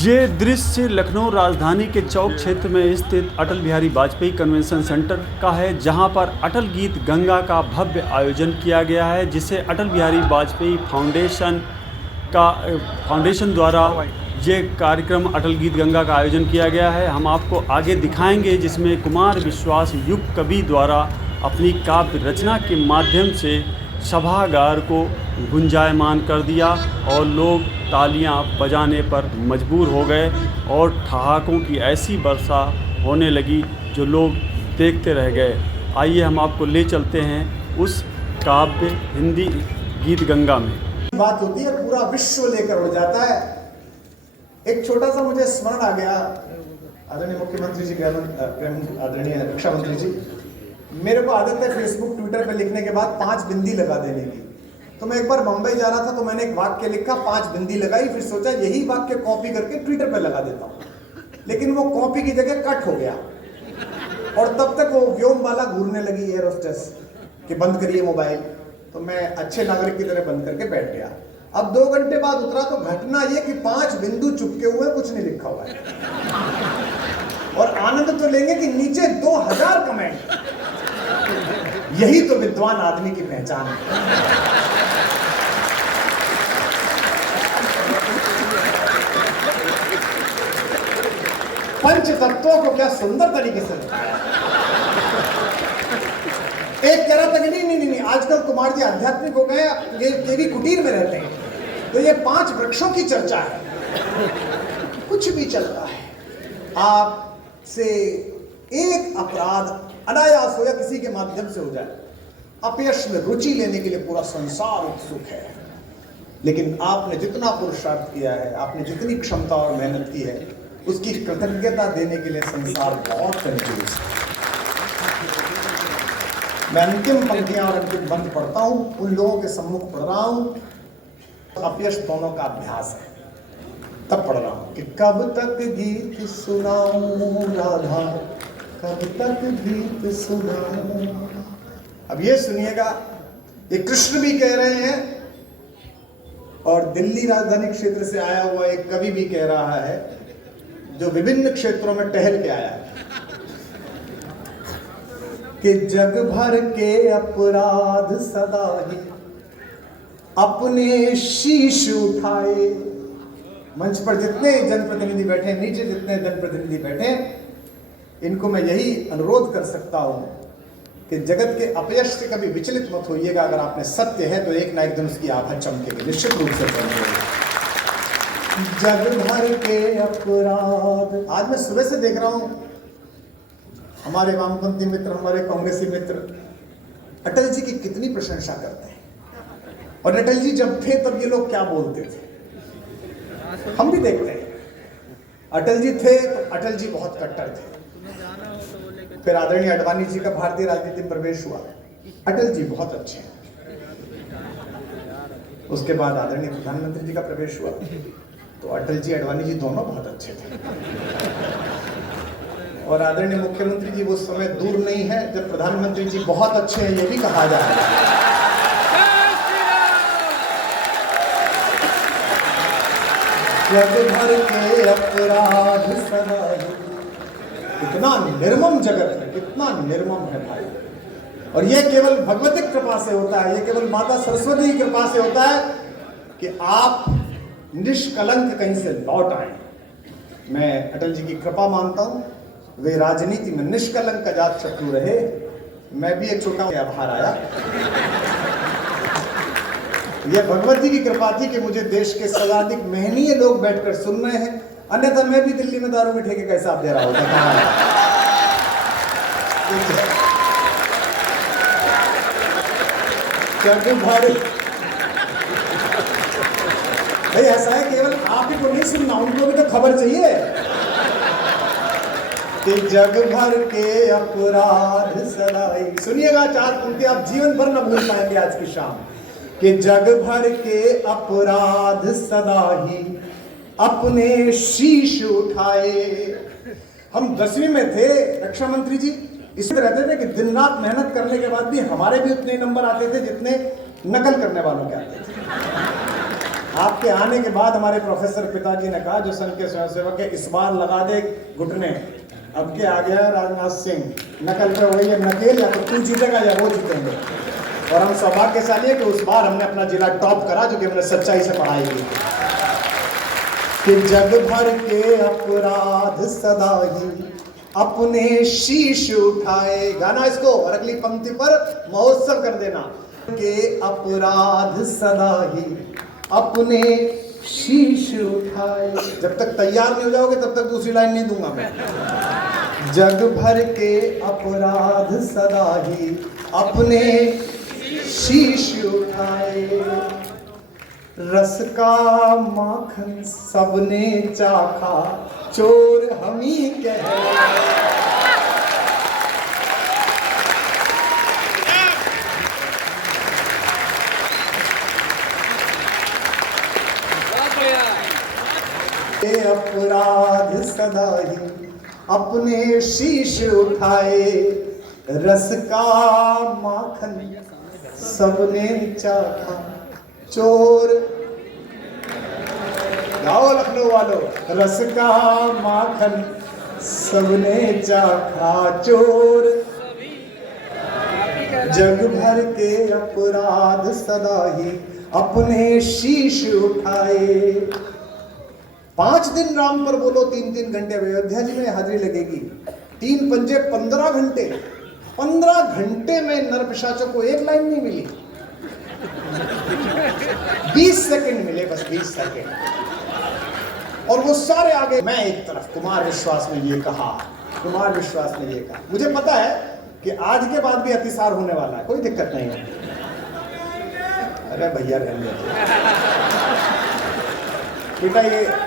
ये दृश्य लखनऊ राजधानी के चौक क्षेत्र में स्थित अटल बिहारी वाजपेयी कन्वेंशन सेंटर का है, जहां पर अटल गीत गंगा का भव्य आयोजन किया गया है, जिसे अटल बिहारी वाजपेयी फाउंडेशन द्वारा ये कार्यक्रम अटल गीत गंगा का आयोजन किया गया है। हम आपको आगे दिखाएंगे, जिसमें कुमार विश्वास युग कवि द्वारा अपनी काव्य रचना के माध्यम से सभागार को गुंजायमान कर दिया और लोग तालियां बजाने पर मजबूर हो गए और ठहाकों की ऐसी वर्षा होने लगी जो लोग देखते रह गए। आइए हम आपको ले चलते हैं उस काव्य हिंदी गीत गंगा में। बात होती है, पूरा विश्व लेकर उड़ जाता है। एक छोटा सा मुझे स्मरण आ गया, आदरणीय मुख्यमंत्री जी, आदरणीय रक्षा मंत्री जी, मेरे को आदत है फेसबुक ट्विटर पे लिखने के बाद 5 बिंदी लगा देने की। तो मैं एक बार मुंबई जा रहा था तो मैंने एक वाक्य लिखा, 5 बिंदी लगाई, फिर सोचा यही वाक्य कॉपी करके ट्विटर पे लगा देता हूँ, लेकिन वो कॉपी की जगह कट हो गया और तब तक वो व्योम वाला घूरने लगी एयर होस्टेस कि बंद करिए मोबाइल। तो मैं अच्छे नागरिक की तरह बंद करके बैठ गया। अब 2 घंटे बाद उतरा तो घटना ये कि 5 बिंदु चुपके हुए, कुछ नहीं लिखा हुआ है और आनंद तो लेंगे कि नीचे 2000 कमेंट। यही तो विद्वान आदमी की पहचान है। पंच तत्वों को क्या सुंदर तरीके से बताया। एक कह रहा था कि नहीं, आजकल कुमार जी आध्यात्मिक हो गए, ये केवी कुटीर में रहते हैं, तो ये 5 वृक्षों की चर्चा है। कुछ भी चलता है, आपसे एक अपराध अनायास हो या किसी के माध्यम से हो जाए, अपयश में रुचि लेने के लिए पूरा संसार उत्सुक है, लेकिन आपने जितना पुरुषार्थ किया है, आपने जितनी क्षमता और मेहनत की है, उसकी कृतज्ञता देने के लिए संसार बहुत कंफ्यूज है। मैं अंतिम पंक्तियां और अंतिम बंद पढ़ता हूं, उन लोगों के सम्मुख पढ़ रहा हूं। अपयश दोनों का अभ्यास है, तब पढ़ रहा हूं कि कब तक गीत सुनाऊं राधा, कब तक गीत सुनाऊं। अब ये सुनिएगा, ये कृष्ण भी कह रहे हैं और दिल्ली राजधानी क्षेत्र से आया हुआ एक कवि भी कह रहा है, जो विभिन्न क्षेत्रों में टहल के आया है, कि जग भर के अपराध सदा ही अपने शीश उठाए। मंच पर जितने जनप्रतिनिधि बैठे, नीचे जितने जनप्रतिनिधि बैठे, इनको मैं यही अनुरोध कर सकता हूं कि जगत के अपयश से कभी विचलित मत होइएगा। अगर आपने सत्य है तो एक ना एक दिन उसकी आभा चमकेगी, निश्चित रूप से चमकेगी। जग भर के अपराध। आज मैं सुबह से देख रहा हूं, हमारे वामपंथी मित्र, हमारे कांग्रेसी मित्र अटल जी की कितनी प्रशंसा करते हैं, और अटल जी जब थे तब ये लोग क्या बोलते थे, हम भी देखते हैं। अटल जी थे तो अटल जी बहुत कट्टर थे, फिर आदरणीय अडवाणी जी का भारतीय राजनीति में प्रवेश हुआ, अटल जी बहुत अच्छे हैं। उसके बाद आदरणीय प्रधानमंत्री जी का प्रवेश हुआ, तो अटल जी अडवाणी जी दोनों बहुत अच्छे थे। और आदरणीय मुख्यमंत्री जी वो समय दूर नहीं है जब प्रधानमंत्री जी बहुत अच्छे हैं, ये भी कहा जाएगा। जग भर के अपराध सदा ही। कितना निर्मम जगत है, कितना निर्मम है भाई। और ये केवल भगवती कृपा से होता है, ये केवल माता सरस्वती की कृपा से होता है कि आप निष्कलंक कहीं से लौट आए। मैं अटल जी की कृपा मानता हूं, वे राजनीति में निष्कलंक अजात शत्रु रहे। मैं भी एक छोटा आभार आया। यह भगवती की कृपा थी कि मुझे देश के सर्वाधिक महनीय लोग बैठकर सुन रहे हैं, अन्यथा मैं भी दिल्ली में दारू के ठेके का हिसाब दे रहा होता। जग भर भाई ऐसा है, केवल आप ही को नहीं सुनना, उनको भी तो खबर चाहिए कि जग भर के अपराध सदाई। सुनिएगा 4 पंक्ति आप जीवन भर न भूल पाएंगे आज की शाम, कि जग भर के अपराध सदा ही अपने शीश उठाए। हम 10वीं में थे, रक्षा मंत्री जी, इसमें रहते थे कि दिन रात मेहनत करने के बाद भी हमारे भी उतने नंबर आते थे जितने नकल करने वालों के आते थे। आपके आने के बाद हमारे प्रोफेसर पिताजी ने कहा, जो संघ के स्वयंसेवक है, इस बार लगा दे घुटने। अब के आ गया राजनाथ सिंह, नकल पे हो गई है नकेल, या तो तू जीतेगा या वो जीतेंगे। और हम सौभाग्यशाली है कि उस बार हमने अपना जिला टॉप करा, जो कि हमने सच्चाई से पढ़ाई की कि जग भर के अपराध सदा ही अपने शीश उठाए। गाना इसको और अगली पंक्ति पर महोत्सव कर देना। के अपराध सदा ही अपने शीश उठाए। जब तक तैयार नहीं हो जाओगे तब तक दूसरी लाइन नहीं दूंगा मैं। जग भर के अपराध सदा ही अपने शीश उठाए। रस का माखन सबने चाखा, चोर हम ही कहलाए। अपराध सदा ही अपने शीश उठाए। रस का माखन सबने चाखा, चोर गाओ लखनऊ वालों। रस का माखन सबने चाखा, चोर जग भर के अपराध सदा ही अपने शीश उठाए। 5 दिन राम पर बोलो, 3-3 घंटे अयोध्या जी में हाजिरी लगेगी। 3 पंजे 15 घंटे। 15 घंटे में नर पिशाचों को एक लाइन नहीं मिली। 20 सेकंड मिले, बस 20 सेकंड। और वो सारे आगे। मैं एक तरफ, कुमार विश्वास ने ये कहा, कुमार विश्वास ने ये कहा। मुझे पता है कि आज के बाद भी अतिसार होने वाला है, कोई दिक्कत नहीं है। अरे भैया रहने दो बेटा,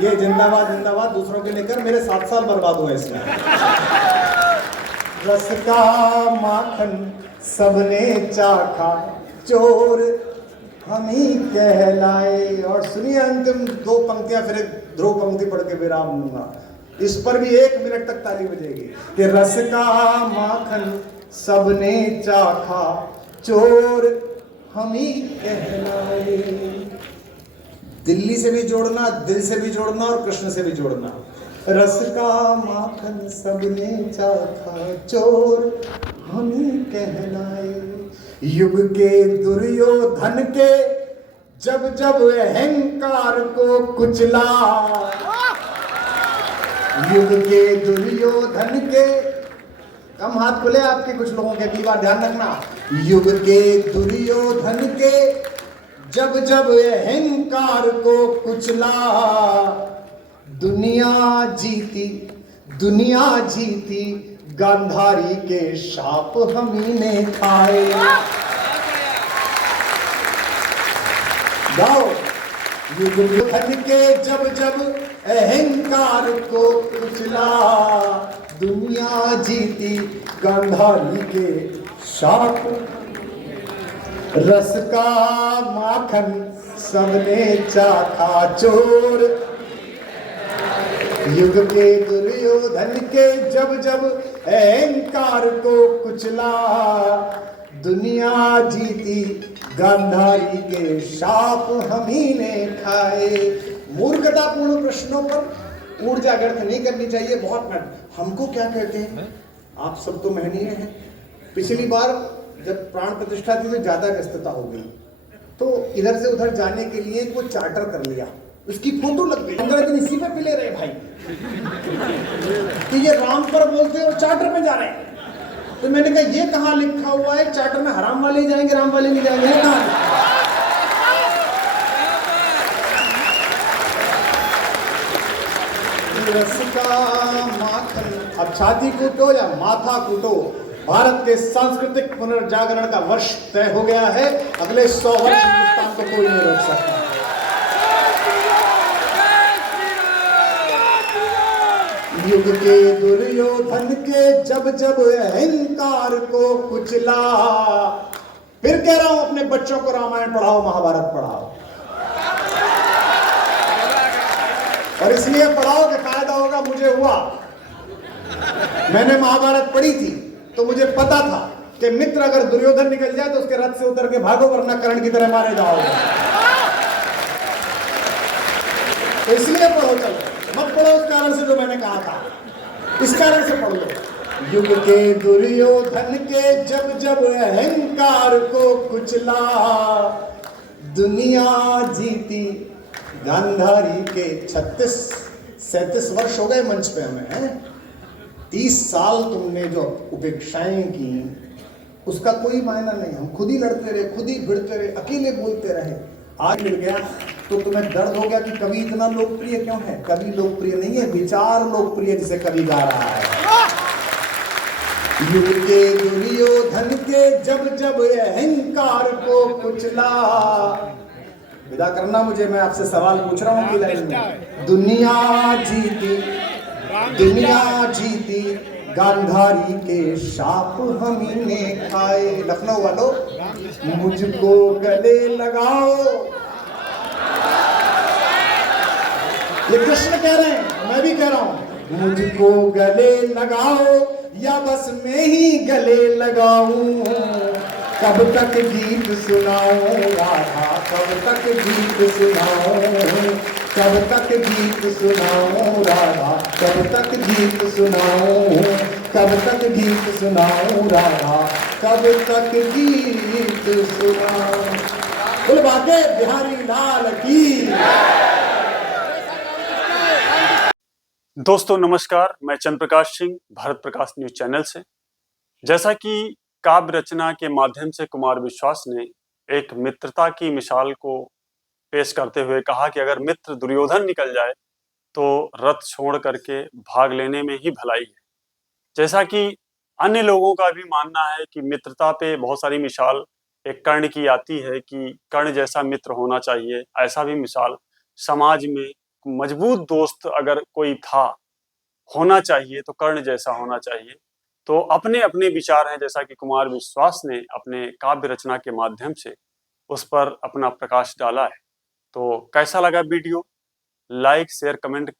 ये जिंदाबाद जिंदाबाद दूसरों के लेकर मेरे 7 साल बर्बाद हुए इसमें। रस का माखन सबने चाखा, चोर हम ही कहलाए। और सुनिए अंतिम 2 पंक्तियां, फिर एक ध्रुव पंक्ति पढ़ के विराम दूंगा। इस पर भी 1 मिनट तक ताली बजेगी कि रस का माखन सबने चाखा, चोर हम ही कहलाए। दिल्ली से भी जोड़ना, दिल से भी जोड़ना और कृष्ण से भी जोड़ना। रस का माखन सबने चाखा, चोर हम ही कहलाए। युग के दुर्योधन के जब जब अहंकार को कुचला। युग के दुर्योधन के, कम हाथ खुले आपके कुछ लोगों के, अगली बार ध्यान रखना। युग के दुर्योधन के जब जब अहंकार को कुचला। दुनिया जीती गांधारी के शाप हम ही ने खाए। गाओ। युग के जब जब अहंकार को कुचला। दुनिया जीती गांधारी के शाप। रस का माखन सबने चाखा, चोर युग के दुर्योधन के जब जब अहंकार को कुचला। दुनिया जीती गांधारी के शाप हम ही ने खाए। मूर्खतापूर्ण प्रश्नों पर ऊर्जा व्यर्थ नहीं करनी चाहिए। बहुत हमको क्या कहते हैं, आप सब तो महनीय हैं। पिछली बार जब प्राण प्रतिष्ठा थी तो ज्यादा व्यस्तता हो गई, तो इधर से उधर जाने के लिए वो चार्टर कर लिया, उसकी फोटो लग गई। 15 दिन इसी पे पिले रहे भाई कि ये राम पर बोलते हैं और चार्टर पे जा रहे हैं। तो मैंने कहा ये कहाँ लिखा हुआ है चार्टर में हराम वाले ही जाएंगे, राम वाले नहीं जाएंगे? रस का माखन। अब छाती कूटो या माथा कूटो, भारत के सांस्कृतिक पुनर्जागरण का वर्ष तय हो गया है। अगले 100 वर्ष हिंदुस्तान को कोई नहीं रोक सकता। युग के दुर्योधन के जब जब अहंकार को कुचला। फिर कह रहा हूं अपने बच्चों को रामायण पढ़ाओ, महाभारत पढ़ाओ, और इसलिए पढ़ाओ कि फायदा होगा। मुझे हुआ, मैंने महाभारत पढ़ी थी तो मुझे पता था कि मित्र अगर दुर्योधन निकल जाए तो उसके रथ से उतर के भागो, वरना कर्ण की तरह मारे जाओगे। तो इसलिए पढ़ो, चलो मत पढ़ो उस कारण से जो मैंने कहा था, इस कारण से पढ़ लो। युग के दुर्योधन के जब जब अहंकार को कुचला, दुनिया जीती गांधारी के 36-37 वर्ष हो गए मंच पे हमें, हैं 30 साल तुमने जो उपेक्षाएं की उसका कोई मायना नहीं। हम खुद ही लड़ते रहे, खुद ही भिड़ते रहे, अकेले बोलते रहे। आज मिल गया तो तुम्हें दर्द हो गया कि कवि इतना लोकप्रिय क्यों है। कवि लोकप्रिय नहीं है, विचार लोकप्रिय, जिसे कवि गा रहा है। युग के दुर्योधन के जब जब अहंकार को कुचला, विदा करना मुझे, मैं आपसे सवाल पूछ रहा हूं कि लाइन में, दुनिया जीती गांधारी के शाप हमी ने खाए। लखनऊ वालों, मुझको गले लगाओ, ये कृष्ण कह रहे हैं, मैं भी कह रहा हूं, मुझको गले लगाओ या बस मैं ही गले लगाऊं। कब तक गीत सुनाऊं राधा, कब तक गीत सुनाऊं, कब तक गीत सुनाऊं राधा, कब तक गीत सुनाऊं, कब तक गीत सुनाऊं राधा, कब तक गीत सुनाऊं। बोल बाके बिहारी लाल की। दोस्तों नमस्कार, मैं चंद्र प्रकाश सिंह, भारत प्रकाश न्यूज चैनल से। जैसा कि काव्य रचना के माध्यम से कुमार विश्वास ने एक मित्रता की मिसाल को पेश करते हुए कहा कि अगर मित्र दुर्योधन निकल जाए तो रथ छोड़ करके भाग लेने में ही भलाई है। जैसा कि अन्य लोगों का भी मानना है कि मित्रता पे बहुत सारी मिसाल एक कर्ण की आती है कि कर्ण जैसा मित्र होना चाहिए, ऐसा भी मिसाल समाज में मजबूत दोस्त अगर कोई था होना चाहिए तो कर्ण जैसा होना चाहिए। तो अपने अपने विचार हैं, जैसा कि कुमार विश्वास ने अपने काव्य रचना के माध्यम से उस पर अपना प्रकाश डाला है। तो कैसा लगा वीडियो? लाइक शेयर कमेंट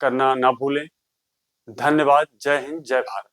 करना ना भूलें। धन्यवाद। जय हिंद, जय भारत।